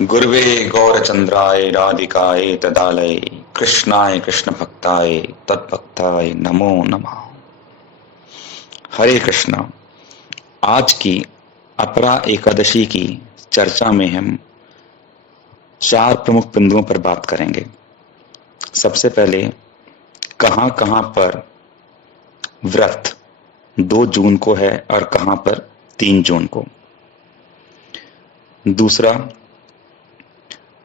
गुरवे गौरचंद्राय राधिकाय तदालय कृष्णाय कृष्ण भक्ताय तद्भक्ताय नमो नमः। हरे कृष्णा। आज की अपरा एकादशी की चर्चा में हम चार प्रमुख बिंदुओं पर बात करेंगे। सबसे पहले कहां कहां पर व्रत 2 जून को है और कहां पर 3 जून को। दूसरा,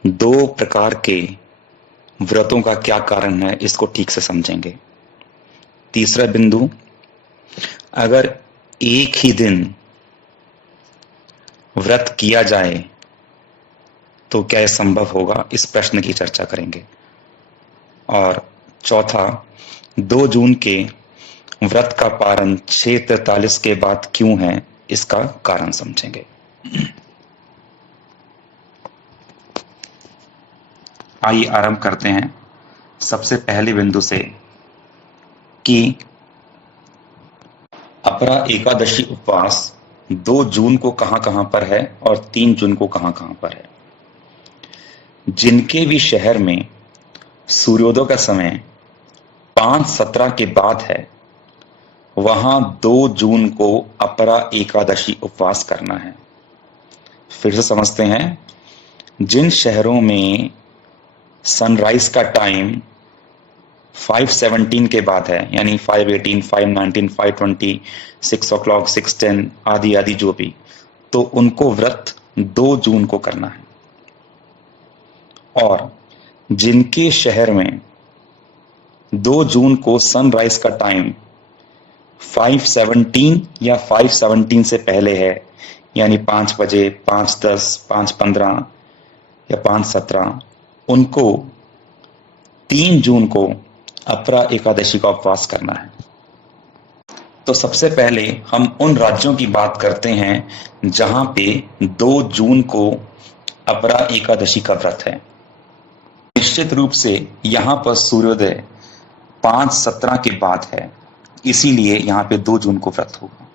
2 प्रकार के व्रतों का क्या कारण है, इसको ठीक से समझेंगे। तीसरा बिंदु, अगर एक ही दिन व्रत किया जाए तो क्या यह संभव होगा, इस प्रश्न की चर्चा करेंगे। और चौथा, 2 जून के व्रत का पारण 6:43 के बाद क्यों है, इसका कारण समझेंगे। आइए आरंभ करते हैं सबसे पहले बिंदु से कि अपरा एकादशी उपवास 2 जून को कहां कहां पर है और 3 जून को कहां कहां पर है। जिनके भी शहर में सूर्योदय का समय 5:17 के बाद है, वहां 2 जून को अपरा एकादशी उपवास करना है। फिर से समझते हैं, जिन शहरों में सनराइज का टाइम 5:17 के बाद है, यानी 5:18, 5:19, 5:20, 6 o'clock, 6:10 आदि आदि जो भी, तो उनको व्रत 2 जून को करना है। और जिनके शहर में 2 जून को सनराइज का टाइम 5:17 या 5:17 से पहले है, यानी 5 बजे, 5:10, 5:15 या 5:17, उनको 3 जून को अपरा एकादशी का उपवास करना है। तो सबसे पहले हम उन राज्यों की बात करते हैं जहां पे 2 जून को अपरा एकादशी का व्रत है। निश्चित रूप से यहां पर सूर्योदय 5:17 के बाद है, इसीलिए यहां पे 2 जून को व्रत होगा।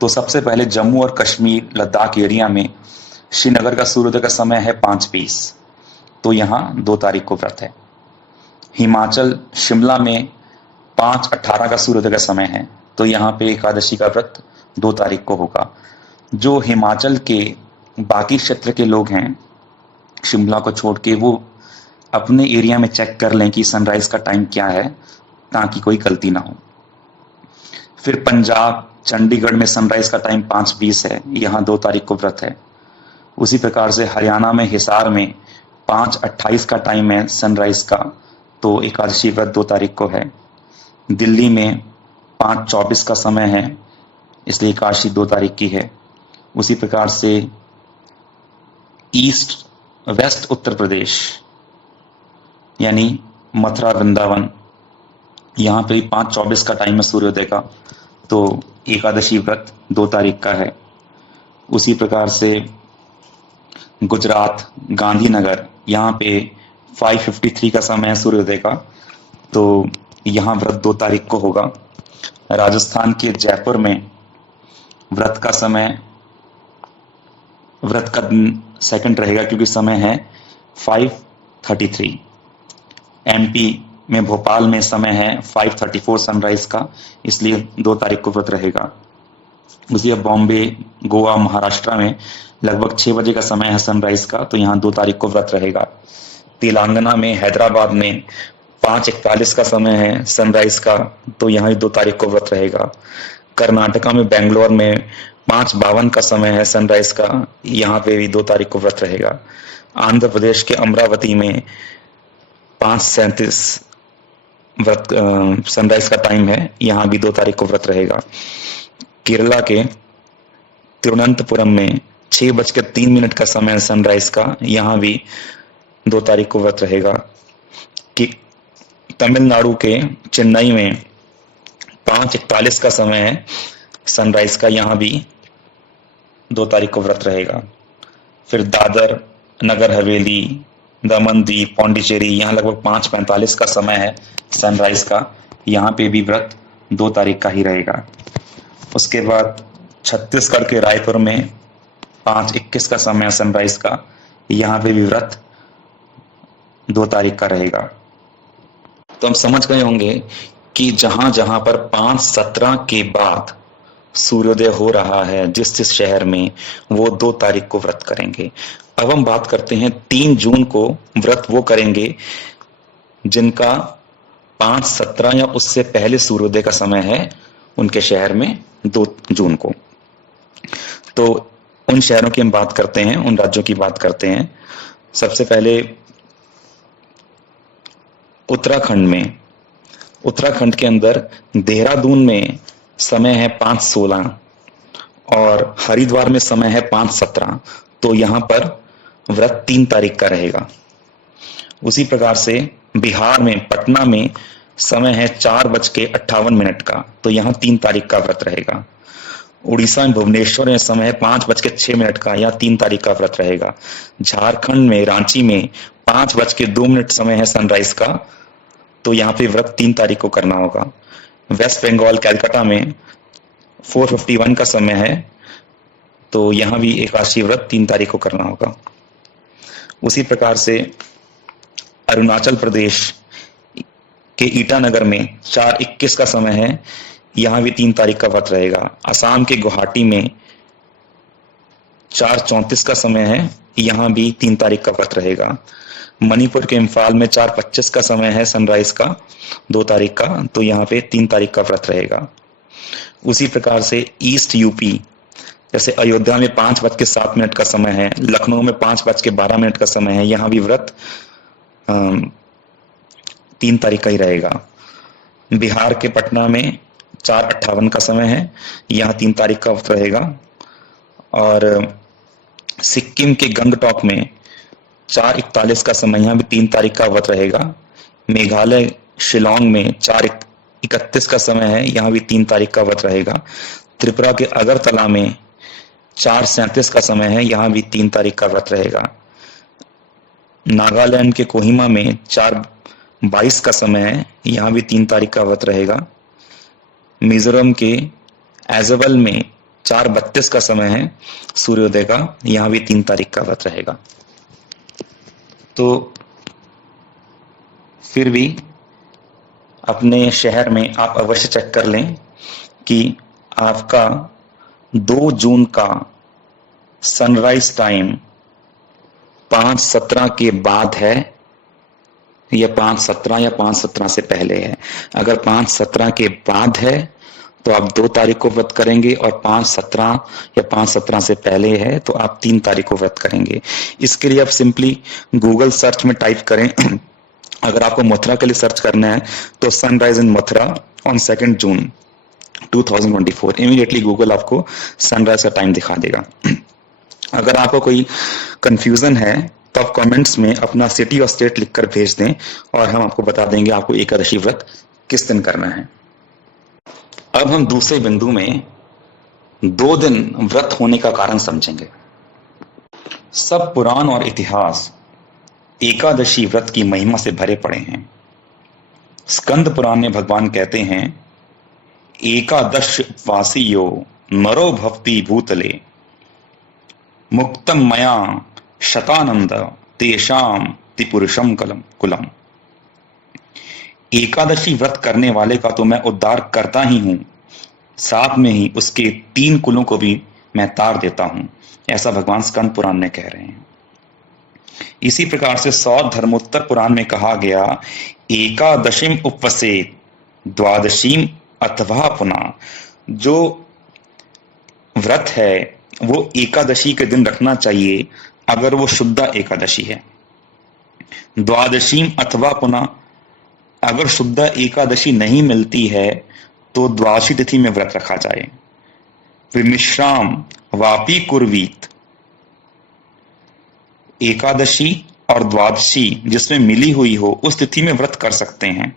तो सबसे पहले जम्मू और कश्मीर, लद्दाख एरिया में श्रीनगर का सूर्योदय का समय है 5:20, तो यहां 2 तारीख को व्रत है। हिमाचल शिमला में 5:18 का सूर्योदय का समय है, तो यहां पे एकादशी का व्रत 2 तारीख को होगा। जो हिमाचल के बाकी क्षेत्र के लोग हैं, शिमला को छोड़ के, वो अपने एरिया में चेक कर लें कि सनराइज का टाइम क्या है, ताकि कोई गलती ना हो। फिर पंजाब, चंडीगढ़ में सनराइज का टाइम 5:20 है, यहां 2 तारीख को व्रत है। उसी प्रकार से हरियाणा में हिसार में 5:28 का टाइम है सनराइज का, तो एकादशी व्रत 2 तारीख को है। दिल्ली में 5:24 का समय है, इसलिए एकादशी 2 तारीख की है। उसी प्रकार से वेस्ट उत्तर प्रदेश, यानी मथुरा, वृंदावन, यहां पे 5:24 का टाइम है सूर्योदय का, तो एकादशी व्रत 2 तारीख का है। उसी प्रकार से गुजरात, गांधीनगर, यहाँ पे 5:53 का समय है सूर्योदय का, तो यहाँ व्रत 2 तारीख को होगा। राजस्थान के जयपुर में व्रत का सेकंड रहेगा, क्योंकि समय है 5:33। एमपी में भोपाल में समय है 5:34 सनराइज का, इसलिए 2 तारीख को व्रत रहेगा। उसी बॉम्बे, गोवा, महाराष्ट्र में लगभग 6 बजे का समय है सनराइज का, तो यहाँ 2 तारीख को व्रत रहेगा। तेलंगाना में, हैदराबाद में 5:41 का समय है सनराइज का, तो यहाँ 2 तारीख को व्रत रहेगा। कर्नाटका में बेंगलोर में 5:52 का समय है सनराइज का, यहाँ पे भी 2 तारीख को व्रत रहेगा। आंध्र प्रदेश के अमरावती में 5:37 व्रत सनराइज का टाइम है, यहाँ भी 2 तारीख को व्रत रहेगा। केरला के तिरुवनंतपुरम में 6:03 का समय है सनराइज का, यहाँ भी 2 तारीख को व्रत रहेगा। कि तमिलनाडु के चेन्नई में 5:41 का समय है सनराइज का, यहाँ भी 2 तारीख को व्रत रहेगा। फिर दादर, नगर हवेली, दमन द्वीप, पौंडीचेरी, यहाँ लगभग 5:45 का समय है सनराइज का, यहाँ पे भी व्रत 2 तारीख का ही रहेगा। उसके बाद छत्तीसगढ़ के रायपुर में 5:21 का समय है सनराइज का, यहाँ पे भी व्रत 2 तारीख का रहेगा। तो हम समझ गए होंगे कि जहां जहां पर 5/17 के बाद सूर्योदय हो रहा है जिस जिस शहर में, वो 2 तारीख को व्रत करेंगे। अब हम बात करते हैं 3 जून को व्रत वो करेंगे जिनका 5/17 या उससे पहले सूर्योदय का समय है उनके शहर में 2 जून को। तो उन शहरों की हम बात करते हैं, उन राज्यों की बात करते हैं। सबसे पहले उत्तराखंड में, उत्तराखंड के अंदर देहरादून में समय है 5/16 और हरिद्वार में समय है 5/17। तो यहां पर व्रत 3 तारीख का रहेगा। उसी प्रकार से बिहार में पटना में समय है 4:58 का, तो यहां 3 तारीख का व्रत रहेगा। उड़ीसा में भुवनेश्वर में समय है 5:06 का, या 3 तारीख का व्रत रहेगा। झारखंड में रांची में 5:02 समय है सनराइज का, तो यहाँ पे व्रत 3 तारीख को करना होगा। वेस्ट बंगाल कैलकाटा में 4:51 का समय है, तो यहाँ भी एकादशी व्रत 3 तारीख को करना होगा। उसी प्रकार से अरुणाचल प्रदेश के ईटानगर में 4:21 का समय है, यहाँ भी 3 तारीख का व्रत रहेगा। असम के गुवाहाटी में 4:34 का समय है, यहाँ भी 3 तारीख का व्रत रहेगा। मणिपुर के इम्फाल में 4:25 का समय है सनराइज का, 2 तारीख का, तो यहाँ पे 3 तारीख का व्रत रहेगा। उसी प्रकार से ईस्ट यूपी, जैसे अयोध्या में 5:07 का समय है, लखनऊ में 5:12 का समय है, यहाँ भी व्रत 3 तारीख का ही रहेगा। बिहार के पटना में 4:58 का समय है, यहाँ 3 तारीख का व्रत रहेगा। और सिक्किम के गंगटोक में 4:41 का समय, यहाँ भी 3 तारीख का व्रत रहेगा। मेघालय शिलोंग में 4:31 का समय है, यहाँ भी 3 तारीख का व्रत रहेगा। त्रिपुरा के अगरतला में 4:37 का समय है, यहाँ भी 3 तारीख का व्रत रहेगा। नागालैंड के कोहिमा में 4:22 का समय है, यहाँ भी 3 तारीख का व्रत रहेगा। मिजोरम के एजोवल में 4:32 का समय है सूर्योदय का, यहाँ भी 3 तारीख का व्रत रहेगा। तो फिर भी अपने शहर में आप अवश्य चेक कर लें कि आपका 2 जून का सनराइज टाइम 5:17 के बाद है या 5:17 या 5:17 से पहले है। अगर 5:17 के बाद है तो आप 2 तारीख को व्रत करेंगे, और 5:17 या 5:17 से पहले है तो आप 3 तारीख को व्रत करेंगे। इसके लिए आप सिंपली गूगल सर्च में टाइप करें अगर आपको मथुरा के लिए सर्च करना है तो sunrise in Mathura on 2 June 2024, immediately Google आपको सनराइज का टाइम दिखा देगा। अगर आपको कोई कंफ्यूजन है तो आप कमेंट्स में अपना सिटी और स्टेट लिखकर भेज दें, और हम आपको बता देंगे आपको एकादशी व्रत किस दिन करना है। अब हम दूसरे बिंदु में 2 दिन व्रत होने का कारण समझेंगे। सब पुराण और इतिहास एकादशी व्रत की महिमा से भरे पड़े हैं। स्कंद पुराण में भगवान कहते हैं, एकादश उपवासियो नरो भक्ति भूतले मुक्तम मया शतानंद तेषाम त्रिपुरुषम कुलम। एकादशी व्रत करने वाले का तो मैं उद्धार करता ही हूं, साथ में ही उसके 3 कुलों को भी मैं तार देता हूं, ऐसा भगवान स्कंद पुराण में कह रहे हैं। इसी प्रकार से सौर धर्मोत्तर पुराण में कहा गया, एकादशीम उपवसेत द्वादशीम अथवा पुनः। जो व्रत है वो एकादशी के दिन रखना चाहिए अगर वो शुद्ध एकादशी है। द्वादशीम अथवा पुनः, अगर शुद्ध एकादशी नहीं मिलती है तो द्वादशी तिथि में व्रत रखा जाए। विमिश्राम वापी कुर्वीत, एकादशी और द्वादशी जिसमें मिली हुई हो उस तिथि में व्रत कर सकते हैं।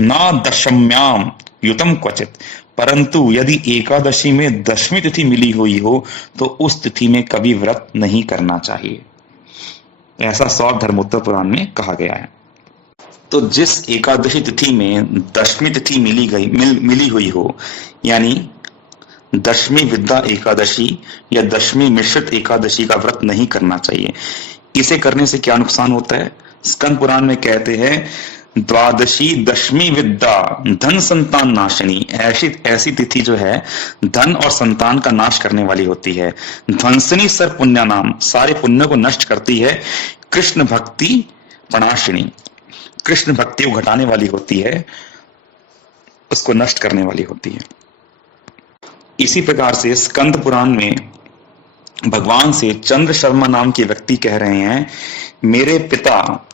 ना दशम्याम युतम क्वचित, परंतु यदि एकादशी में 10वीं तिथि मिली हुई हो तो उस तिथि में कभी व्रत नहीं करना चाहिए, ऐसा सौर धर्मोत्तर पुराण में कहा गया है। तो जिस एकादशी तिथि में 10वीं तिथि मिली हुई हो, यानी 10वीं विद्या एकादशी या 10वीं मिश्रित एकादशी का व्रत नहीं करना चाहिए। इसे करने से क्या नुकसान होता है? स्कंद पुराण में कहते हैं द्वादशी दशमी विद्या धन संतान नाशिनी। ऐसी ऐसी तिथि जो है धन और संतान का नाश करने वाली होती है। ध्वंसनी सर पुण्य नाम, सारे पुण्य को नष्ट करती है। कृष्ण भक्ति प्रणाशिनी, कृष्ण भक्ति को घटाने वाली होती है, उसको नष्ट करने वाली होती है। इसी प्रकार से स्कंद पुराण में भगवान से चंद्र शर्मा नाम के व्यक्ति कह रहे हैं, मेरे पिता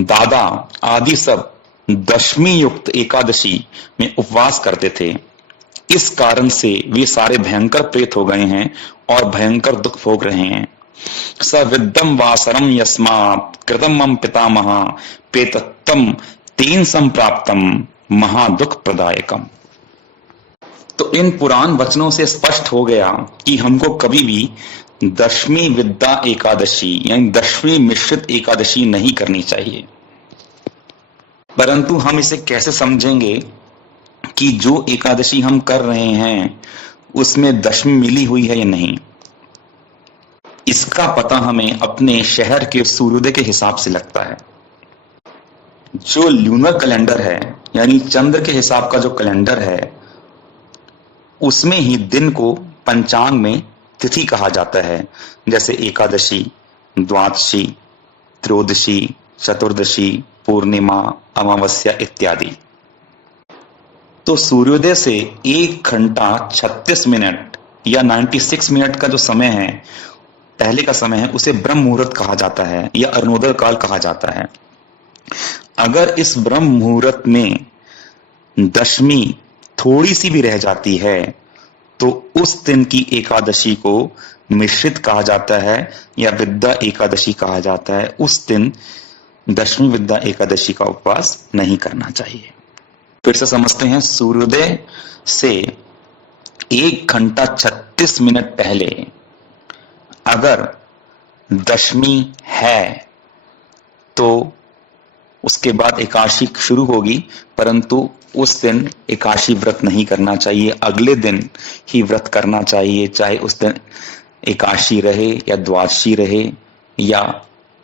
दादा आदि सब दशमी युक्त एकादशी में उपवास करते थे, इस कारण से वे सारे भयंकर प्रेत हो गए हैं और भयंकर दुख भोग रहे हैं। स विद्यम वासरम यस्मात् कृतम मम पितामह पेतत्तम तेन संप्राप्तम महादुख प्रदायकम। तो इन पुराण वचनों से स्पष्ट हो गया कि हमको कभी भी दशमी विद्या एकादशी यानी दशमी मिश्रित एकादशी नहीं करनी चाहिए। परंतु हम इसे कैसे समझेंगे कि जो एकादशी हम कर रहे हैं उसमें दशमी मिली हुई है या नहीं? इसका पता हमें अपने शहर के सूर्योदय के हिसाब से लगता है। जो ल्यूनर कैलेंडर है यानी चंद्र के हिसाब का जो कैलेंडर है, उसमें ही दिन को पंचांग में तिथि कहा जाता है, जैसे एकादशी, द्वादशी, त्रयोदशी, चतुर्दशी, पूर्णिमा, अमावस्या इत्यादि। तो सूर्योदय से 1 घंटा 36 मिनट या 96 मिनट का जो समय है, पहले का समय है, उसे ब्रह्म मुहूर्त कहा जाता है या अरुणोदय काल कहा जाता है। अगर इस ब्रह्म मुहूर्त में दशमी थोड़ी सी भी रह जाती है तो उस दिन की एकादशी को मिश्रित कहा जाता है या विद्या एकादशी कहा जाता है। उस दिन दशमी विद्या एकादशी का उपवास नहीं करना चाहिए। फिर से समझते हैं, सूर्योदय से 1 घंटा 36 मिनट पहले अगर दशमी है तो उसके बाद एकादशी शुरू होगी, परंतु उस दिन एकादशी व्रत नहीं करना चाहिए, अगले दिन ही व्रत करना चाहिए। चाहे उस दिन एकादशी रहे या द्वादशी रहे या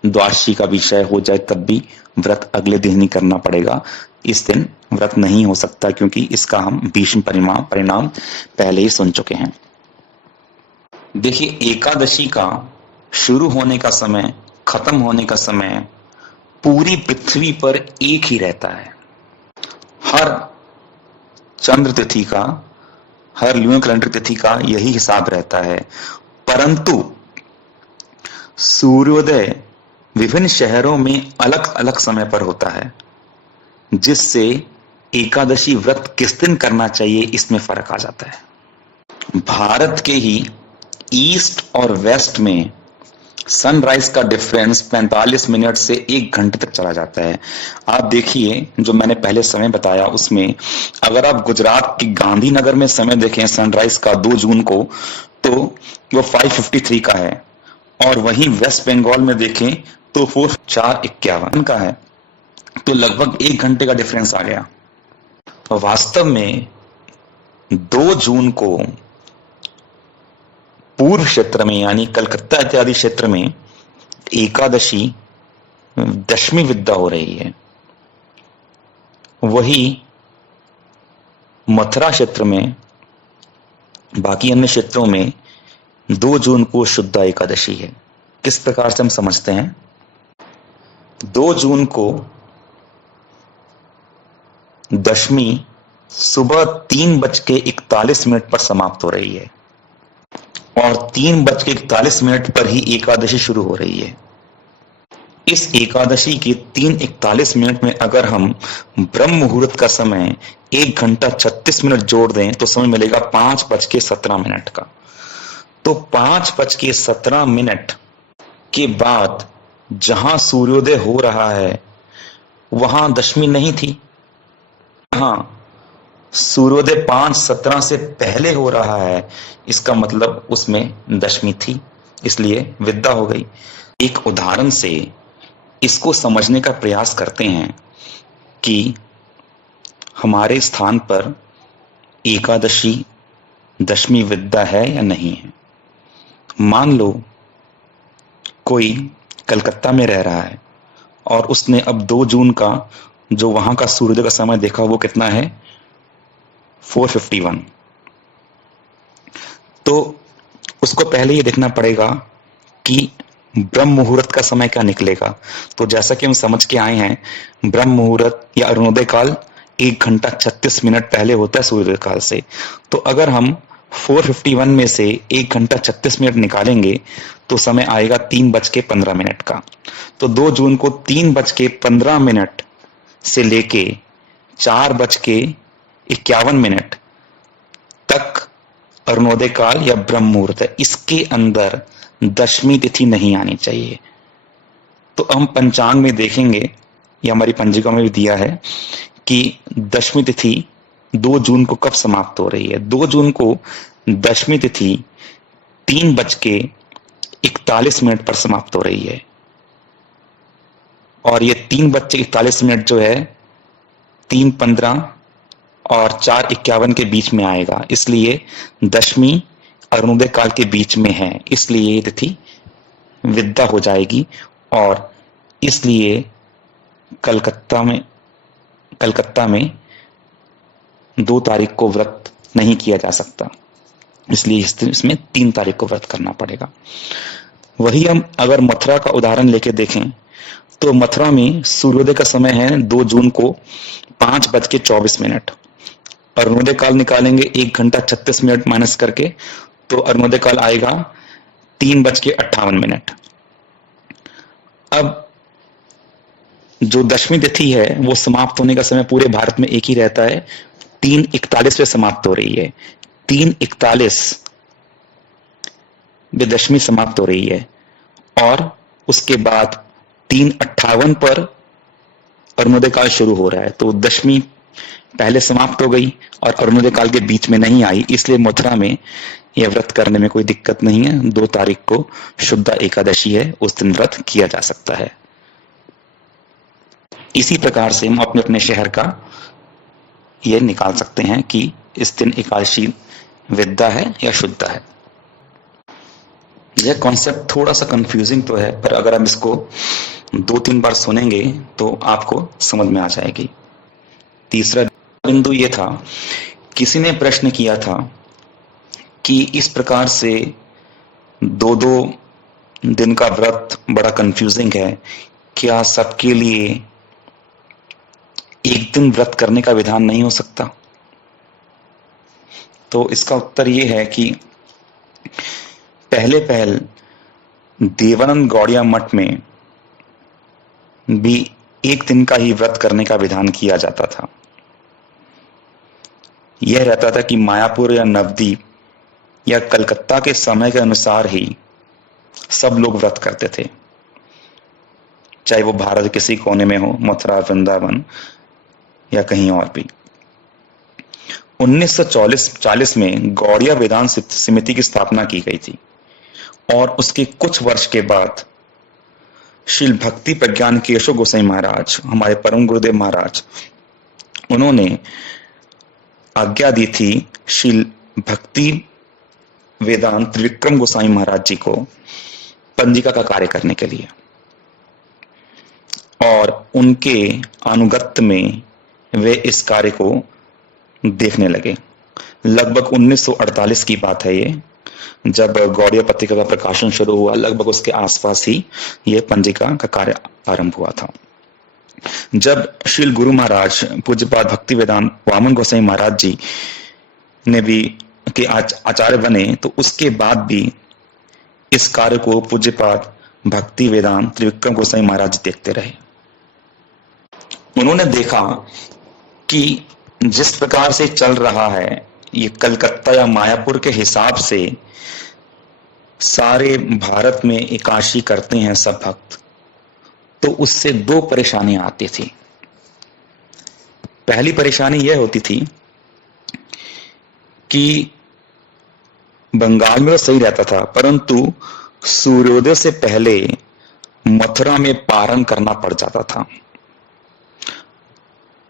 द्वादशी का विषय हो जाए, तब भी व्रत अगले दिन ही करना पड़ेगा। इस दिन व्रत नहीं हो सकता, क्योंकि इसका हम भीष्म परिणाम पहले ही सुन चुके हैं। देखिए, एकादशी का शुरू होने का समय, खत्म होने का समय पूरी पृथ्वी पर एक ही रहता है। हर चंद्र तिथि का, हर ल्यूनर कैलेंडर तिथि का यही हिसाब रहता है, परंतु सूर्योदय विभिन्न शहरों में अलग अलग समय पर होता है, जिससे एकादशी व्रत किस दिन करना चाहिए इसमें फर्क आ जाता है। भारत के ही ईस्ट और वेस्ट में सनराइज का डिफरेंस 45 मिनट से 1 घंटे तक चला जाता है। आप देखिए, जो मैंने पहले समय बताया उसमें अगर आप गुजरात के गांधीनगर में समय देखें सनराइज का 2 जून को, तो वो 5:53 का है, और वहीं वेस्ट बंगाल में देखें तो 4:51 का है। तो लगभग 1 घंटे का डिफरेंस आ गया। तो वास्तव में 2 जून को पूर्व क्षेत्र में यानी कलकत्ता इत्यादि क्षेत्र में एकादशी दशमी विद्या हो रही है, वही मथुरा क्षेत्र में, बाकी अन्य क्षेत्रों में 2 जून को शुद्ध एकादशी है। किस प्रकार से हम समझते हैं? 2 जून को दशमी सुबह 3:41 पर समाप्त हो रही है और 3:41 पर ही एकादशी शुरू हो रही है। इस एकादशी के 3:41 में अगर हम ब्रह्म मुहूर्त का समय 1 घंटा 36 मिनट जोड़ दें तो समय मिलेगा 5:17 का। तो 5:17 के बाद जहां सूर्योदय हो रहा है वहां दशमी नहीं थी। हाँ, सूर्योदय 5:17 से पहले हो रहा है, इसका मतलब उसमें दशमी थी, इसलिए विद्या हो गई। एक उदाहरण से इसको समझने का प्रयास करते हैं कि हमारे स्थान पर एकादशी दशमी विद्या है या नहीं है। मान लो कोई कलकत्ता में रह रहा है और उसने अब 2 जून का जो वहां का सूर्योदय का समय देखा वो कितना है 4:51। तो उसको पहले ये देखना पड़ेगा कि ब्रह्म मुहूर्त का समय क्या निकलेगा। तो जैसा कि हम समझ के आए हैं ब्रह्म मुहूर्त या अरुणोदय काल 1 घंटा 36 मिनट पहले होता है सूर्योदय काल से। तो अगर हम 4:51 में से 1 घंटा 36 मिनट निकालेंगे तो समय आएगा 3:15 का। तो 2 जून को 3:15 से लेके 4:51 तक अरुणोदय काल या ब्रह्म मुहूर्त है। इसके अंदर दशमी तिथि नहीं आनी चाहिए। तो हम पंचांग में देखेंगे या हमारी पंजिका में भी दिया है कि दशमी तिथि 2 जून को कब समाप्त हो रही है। 2 जून को दशमी तिथि 3:41 पर समाप्त हो रही है और ये 3:41 जो है 3:15 और 4:51 के बीच में आएगा, इसलिए दशमी अरुणोदय काल के बीच में है, इसलिए ये तिथि विद्या हो जाएगी और इसलिए कलकत्ता में 2 तारीख को व्रत नहीं किया जा सकता, इसलिए इसमें 3 तारीख को व्रत करना पड़ेगा। वही हम अगर मथुरा का उदाहरण लेके देखें तो मथुरा में सूर्योदय का समय है 2 जून को 5:24। अरुणोदय काल निकालेंगे 1 घंटा 36 मिनट माइनस करके तो अरुणोदय काल आएगा 3:58। अब जो दशमी तिथि है वो समाप्त होने का समय पूरे भारत में एक ही रहता है, 3:41 पे समाप्त हो रही है। 3:41 में दशमी समाप्त हो रही है और उसके बाद 3:58 पर अरुणोदय काल शुरू हो रहा है। तो दशमी पहले समाप्त हो गई और अरुणोदय काल के बीच में नहीं आई, इसलिए मथुरा में यह व्रत करने में कोई दिक्कत नहीं है। 2 तारीख को शुद्ध एकादशी है, उस दिन व्रत किया जा सकता है। इसी प्रकार से हम अपने अपने शहर का यह निकाल सकते हैं कि इस दिन एकादशी विद्या है या शुद्ध है। यह कॉन्सेप्ट थोड़ा सा कंफ्यूजिंग तो है, पर अगर हम इसको 2-3 बार सुनेंगे तो आपको समझ में आ जाएगी। तीसरा बिंदु ये था, किसी ने प्रश्न किया था कि इस प्रकार से 2-2 दिन का व्रत बड़ा कंफ्यूजिंग है, क्या सबके लिए एक दिन व्रत करने का विधान नहीं हो सकता? तो इसका उत्तर यह है कि पहले देवानंद गौड़िया मठ में भी एक दिन का ही व्रत करने का विधान किया जाता था। यह रहता था कि मायापुर या नवद्वीप या कलकत्ता के समय के अनुसार ही सब लोग व्रत करते थे, चाहे वो भारत के किसी कोने में हो, मथुरा, वृंदावन या कहीं और भी। 1940 में गौड़िया वेदांत समिति की स्थापना की गई थी और उसके कुछ वर्ष के बाद श्री भक्ति प्रज्ञान केशव गोसाई महाराज, हमारे परम गुरुदेव महाराज, उन्होंने आज्ञा दी थी श्री भक्ति वेदांत त्रिविक्रम गोसाई महाराज जी को पंजिका का कार्य करने के लिए, और उनके अनुगत्य में वे इस कार्य को देखने लगे। लगभग 1948 की बात है ये, जब गौड़िया पत्रिका का प्रकाशन शुरू हुआ, लगभग उसके आसपास ही यह पंजिका का कार्य आरंभ हुआ था। जब श्री गुरु महाराज पूज्यपाद भक्ति वेदांत वामन गोसाई महाराज जी ने भी के आचार्य बने, तो उसके बाद भी इस कार्य को पूज्यपाद भक्ति वेदांत त्रिविक्रम गोसाई महाराज देखते रहे। उन्होंने देखा कि जिस प्रकार से चल रहा है ये कलकत्ता या मायापुर के हिसाब से सारे भारत में एकादशी करते हैं सब भक्त, तो उससे 2 परेशानियां आती थी। पहली परेशानी यह होती थी कि बंगाल में तो सही रहता था, परंतु सूर्योदय से पहले मथुरा में पारण करना पड़ जाता था।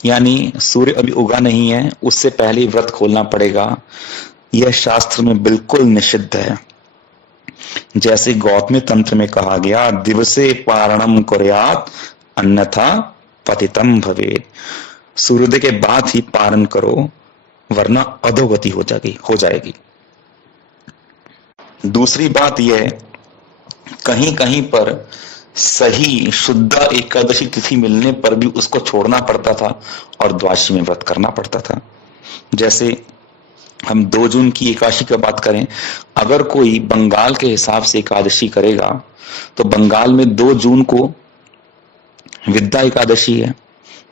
यानी सूर्य अभी उगा नहीं है, उससे पहले व्रत खोलना पड़ेगा। यह शास्त्र में बिल्कुल निषिद्ध है। जैसे गौतमी तंत्र में कहा गया, दिवसे पारणम कुर्यात् अन्यथा पतितम भवेत्। सूर्योदय के बाद ही पारण करो, वरना अधोगति हो जाएगी। दूसरी बात यह, कहीं कहीं पर सही शुद्ध एकादशी तिथि मिलने पर भी उसको छोड़ना पड़ता था और द्वादशी में व्रत करना पड़ता था। जैसे हम 2 जून की एकादशी की बात करें, अगर कोई बंगाल के हिसाब से एकादशी करेगा तो बंगाल में 2 जून को विद्या एकादशी है,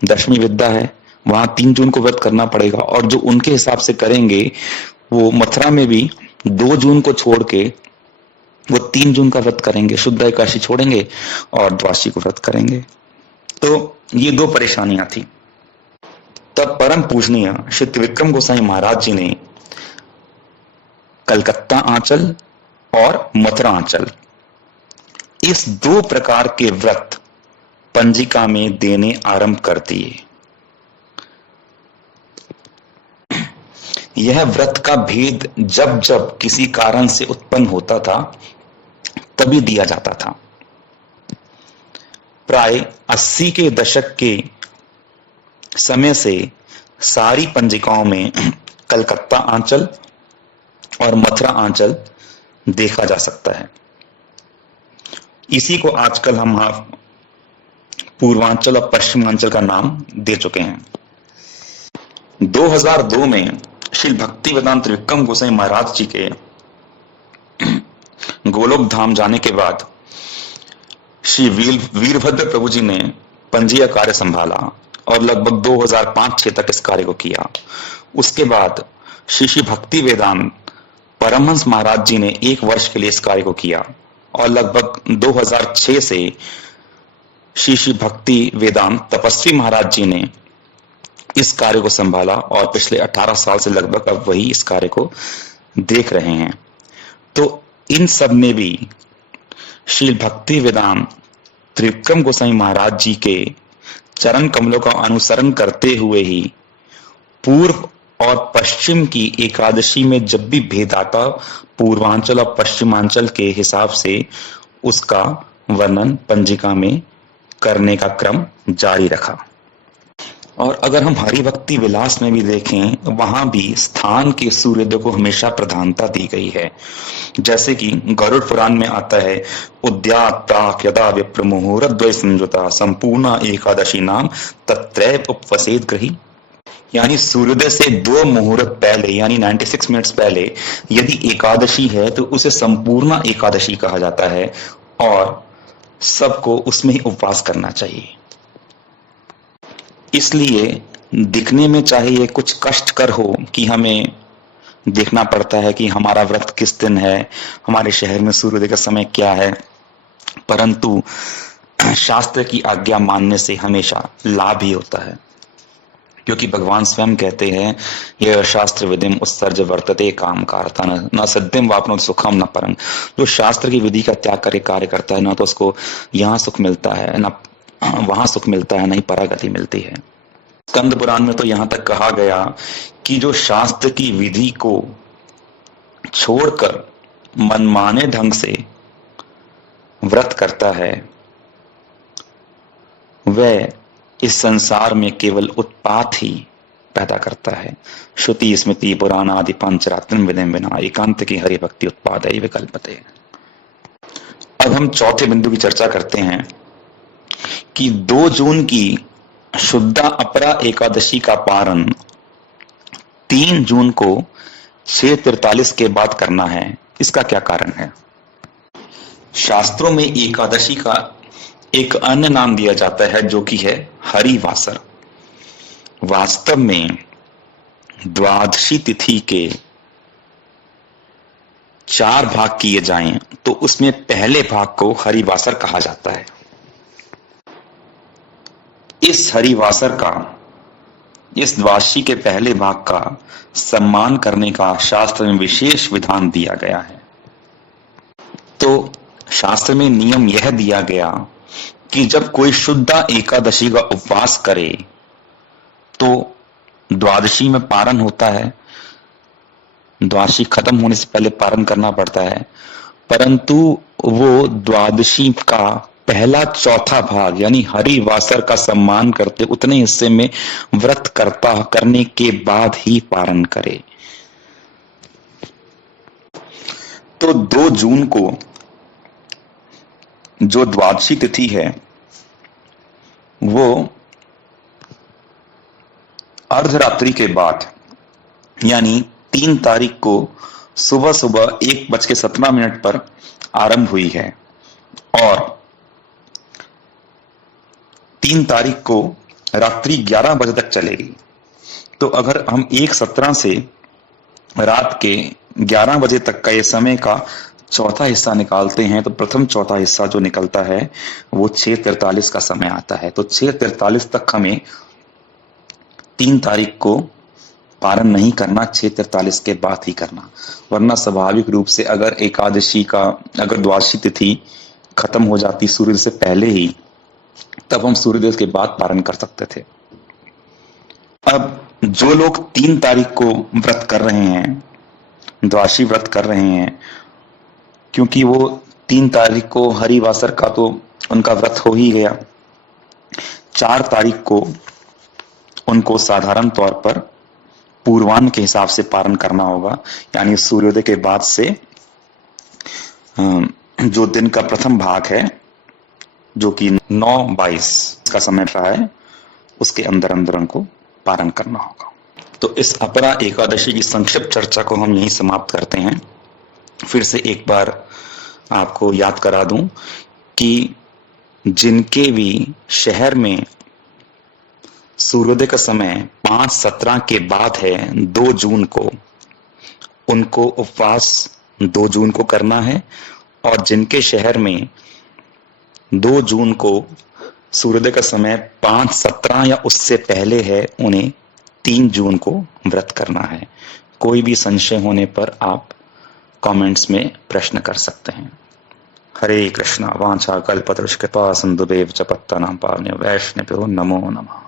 दशमी विद्या है, वहां 3 जून को व्रत करना पड़ेगा। और जो उनके हिसाब से करेंगे वो मथुरा में भी 2 जून को छोड़ के वो 3 जून का व्रत करेंगे, शुद्ध एकादशी छोड़ेंगे और द्वादशी को व्रत करेंगे। तो ये 2 परेशानियां थी। तब परम पूजनीय श्री त्रिविक्रम गोसाई महाराज जी ने कलकत्ता आंचल और मथुरा आंचल, इस 2 प्रकार के व्रत पंजिका में देने आरंभ कर दिए। यह व्रत का भेद जब जब किसी कारण से उत्पन्न होता था तभी दिया जाता था। प्राय 80 के दशक के समय से सारी पंजिकाओं में कलकत्ता आंचल और मथुरा आंचल देखा जा सकता है। इसी को आजकल हम पूर्वांचल और पश्चिमांचल का नाम दे चुके हैं। 2002 में श्री भक्ति वेदांत त्रिविक्रम गोसाई महाराज जी के गोलोक धाम जाने के बाद श्री वीरभद्र प्रभु जी ने पंजीय कार्य संभाला और लगभग 2005-6 तक इस कार्य को किया। उसके बाद श्री भक्ति वेदांत परमहंस महाराज जी ने 1 वर्ष के लिए इस कार्य को किया और लगभग 2006 से श्री भक्ति वेदांत तपस्वी महाराज जी ने इस कार्य को संभाला और पिछले 18 साल से लगभग अब वही इस कार्य को देख रहे हैं। तो इन सब में भी श्री भक्ति वेदांत त्रिविक्रम गोसाई महाराज जी के चरण कमलों का अनुसरण करते हुए ही पूर्व और पश्चिम की एकादशी में जब भी भेद आता, पूर्वांचल और पश्चिमांचल के हिसाब से उसका वर्णन पंजिका में करने का क्रम जारी रखा। और अगर हम हरिभक्ति विलास में भी देखें, वहां भी स्थान के सूर्योदय को हमेशा प्रधानता दी गई है। जैसे कि गरुड़ पुराण में आता है, उद्यात प्राक यदा विप्र मुहूर्तद्वय संयुता संपूर्ण एकादशी नाम तत्रैव उपवसेत ग्रही। यानी सूर्योदय से 2 मुहूर्त पहले यानी 96 मिनट्स पहले यदि एकादशी है तो उसे संपूर्ण एकादशी कहा जाता है और सबको उसमें ही उपवास करना चाहिए। इसलिए दिखने में चाहे ये कुछ कष्टकर हो कि हमें देखना पड़ता है कि हमारा व्रत किस दिन है, हमारे शहर में सूर्योदय का समय क्या है, परंतु शास्त्र की आज्ञा मानने से हमेशा लाभ ही होता है। क्योंकि भगवान स्वयं कहते हैं, यह शास्त्र विधिम उत्सर्ज वर्तते काम कारता न सद्यम वापनो सुखम न परम। जो शास्त्र की विधि का त्याग करके कार्य करता है, ना तो उसको यहाँ सुख मिलता है, ना वहां सुख मिलता है, नहीं परागति मिलती है। स्कंद पुराण में तो यहां तक कहा गया कि जो शास्त्र की विधि को छोड़कर मनमाने ढंग से व्रत करता है, वह इस संसार में केवल उत्पात ही पैदा करता है। श्रुति स्मृति पुराण आदि पंचरात्रम विधिम विना एकांत की हरि भक्ति उत्पाद है विकल्पते। अब हम चौथे बिंदु की चर्चा करते हैं कि 2 जून की शुद्धा अपरा एकादशी का पारण 3 जून को 6:43 के बाद करना है। इसका क्या कारण है? शास्त्रों में एकादशी का एक अन्य नाम दिया जाता है जो कि है हरिवासर। वास्तव में द्वादशी तिथि के 4 भाग किए जाएं तो उसमें पहले भाग को हरिवासर कहा जाता है। इस हरिवासर का, इस द्वादशी के पहले भाग का सम्मान करने का शास्त्र में विशेष विधान दिया गया है। तो शास्त्र में नियम यह दिया गया कि जब कोई शुद्ध एकादशी का उपवास करे तो द्वादशी में पारण होता है, द्वादशी खत्म होने से पहले पारण करना पड़ता है, परंतु वो द्वादशी का पहला चौथा भाग यानी हरिवासर का सम्मान करते उतने हिस्से में व्रत करने के बाद ही पारण करे। तो 2 जून को जो द्वादशी तिथि है वो अर्धरात्रि के बाद यानी 3 तारीख को सुबह सुबह 1:17 पर आरंभ हुई है और 3 तारीख को रात्रि 11 बजे तक चलेगी। तो अगर हम 1:17 से रात के 11 बजे तक का ये समय का चौथा हिस्सा निकालते हैं तो प्रथम चौथा हिस्सा जो निकलता है वो 6:43 का समय आता है। तो 6:43 तक हमें 3 तारीख को पारण नहीं करना, 6:43 के बाद ही करना, वरना स्वाभाविक रूप से अगर अगर द्वादशी तिथि खत्म हो जाती सूर्योदय से पहले ही, तब हम सूर्योदय के बाद पारण कर सकते थे। अब जो लोग 3 तारीख को व्रत कर रहे हैं, द्वादशी व्रत कर रहे हैं, क्योंकि वो 3 तारीख को हरिवासर का तो उनका व्रत हो ही गया, 4 तारीख को उनको साधारण तौर पर पूर्वाह्न के हिसाब से पारण करना होगा, यानी सूर्योदय के बाद से जो दिन का प्रथम भाग है जो कि 9:22 का समय रहा है, उसके अंदर अंदर उनको पारण करना होगा। तो इस अपरा एकादशी की संक्षिप्त चर्चा को हम यहीं समाप्त करते हैं। फिर से एक बार आपको याद करा दूं कि जिनके भी शहर में सूर्योदय का समय 5:17 के बाद है 2 जून को, उनको उपवास 2 जून को करना है, और जिनके शहर में 2 जून को सूर्योदय का समय 5:17 या उससे पहले है, उन्हें 3 जून को व्रत करना है। कोई भी संशय होने पर आप कमेंट्स में प्रश्न कर सकते हैं। हरे कृष्णा वांछा कल्पतरुष कृपा सिंधुभ्येव च पतितानां पावनेभ्यो वैष्णवेभ्यो नमो नमः।